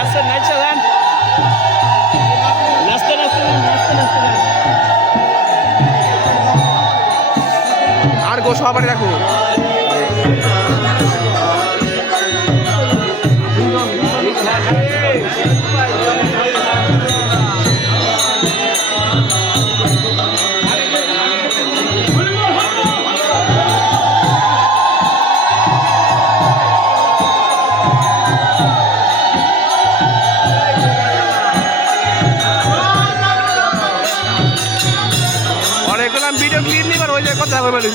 আচ্ছা নাচছে গান নাচতে নাচতে নাচতে নাচতে গান আর গো সবাই রাখো আমি ভিডিও ক্লিপ নিব ওই জায়গায় কথা বলে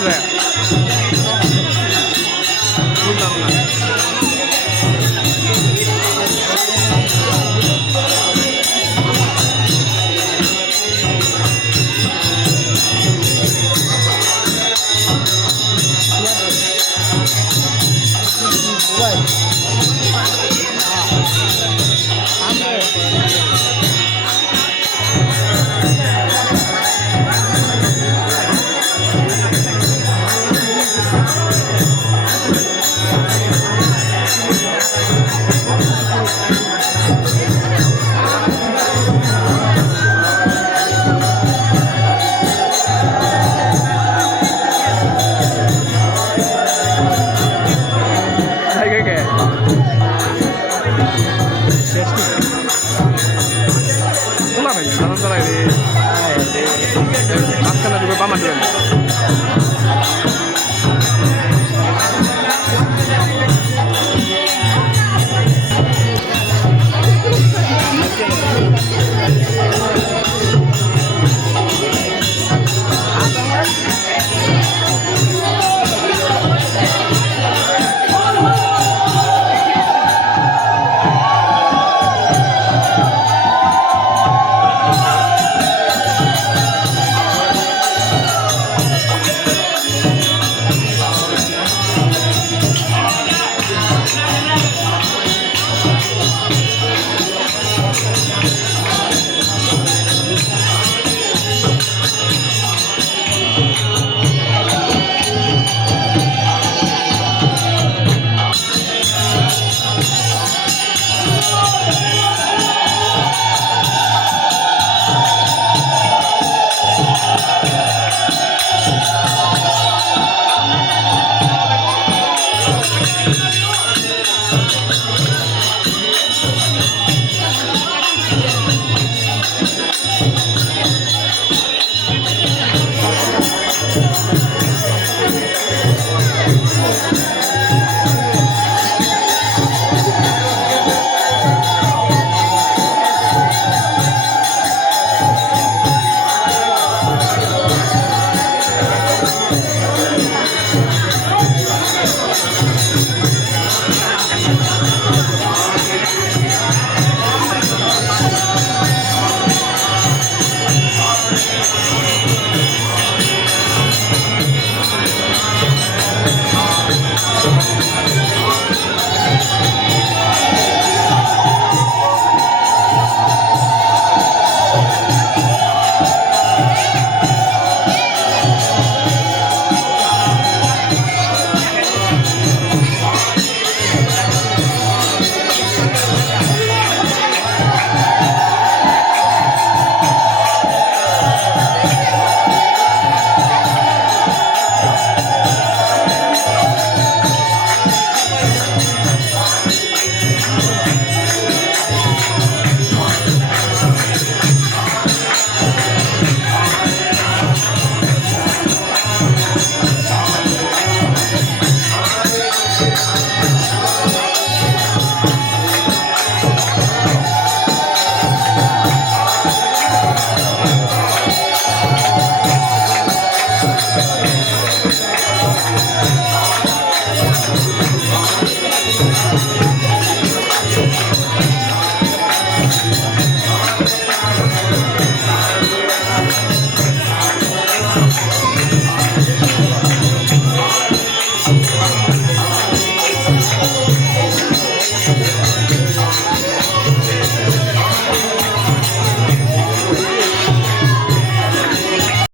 বাইরে মাঝখানে ডুবে বামা ডুবে